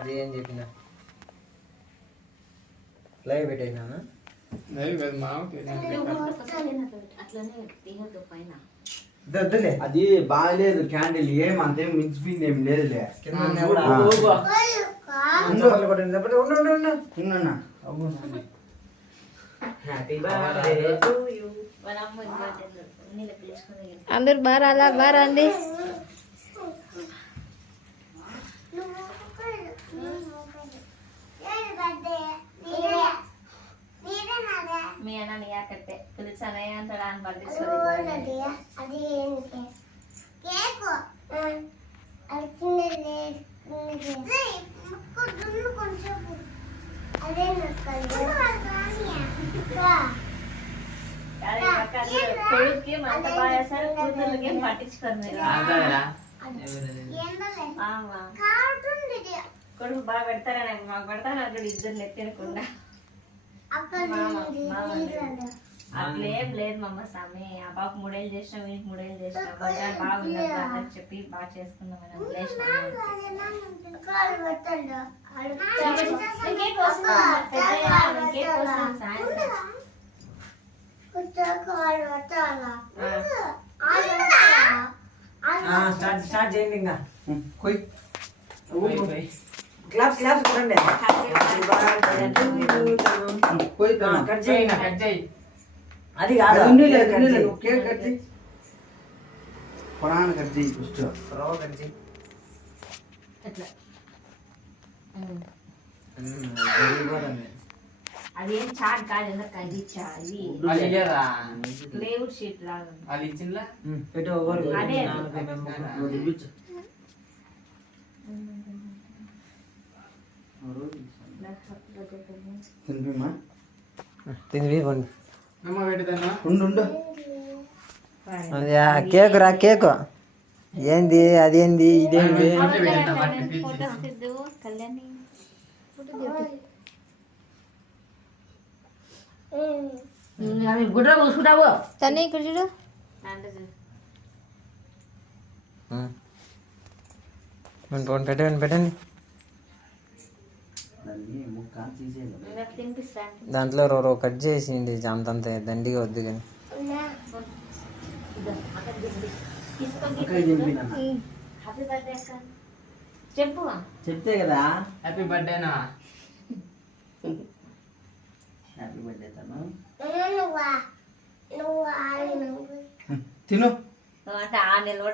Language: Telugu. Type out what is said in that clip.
అది ఏం చెప్పిన లైవ్ పెట్టేనా లైవ్ కాదు మామకి వద్దులే అది బాగాలేదు క్యాండిల్ ఏమంతే మించిపోయింది ఏం లేదులే అందరు బాగా బారండి. మీ అన్న నీ అక్కడే పిలిచానే అంటాడు అని పట్టించుకోవాలి. కొడుక్కి మంట బాగా కూతుర్లకి ఏం పట్టించుకోరు మీరు. కొడుకు బాగా పెడతారా మాకు పెడతాను అక్కడ ఇద్దరు నెత్తినకుండా అట్లేం లేదు మమ్మ స్వామి. ఆ బాబు 3 ఏళ్ళు చేసినా వీనికి 3 ఏళ్ళు చేసినా బాగున్నప్పుడు అందరికి చెప్పి బాగా చేసుకున్నాం. స్టార్ట్ చేయండి ఇంకా క్లాప్స్ క్లాప్స్ కొట్టండి. కట్ చేయి అది కాదు కేక్ కట్ చేయి పొడాను కట్ చేయి ఫస్ట్ రవ్వ కట్ చేయి అదేం చాట్ కాదు అది ప్లేవుడ్ షీట్ లాగా పెట్టు అదే కేక్ రా కేక్ ఏంది అదేంది ఇదేంది గుడ్ర పూసుకుంటావు తనే ఇక్కడ చూడు. పెట్టండి పెట్టండి దాంట్లో రో కట్ చేసింది అంతంత దండిగా వద్దు కానీ చెప్పు చెప్తే కదా హ్యాపీ బర్త్డేనా హ్యాపీ బర్త్డే తను తిను అంటే 6 నెలలు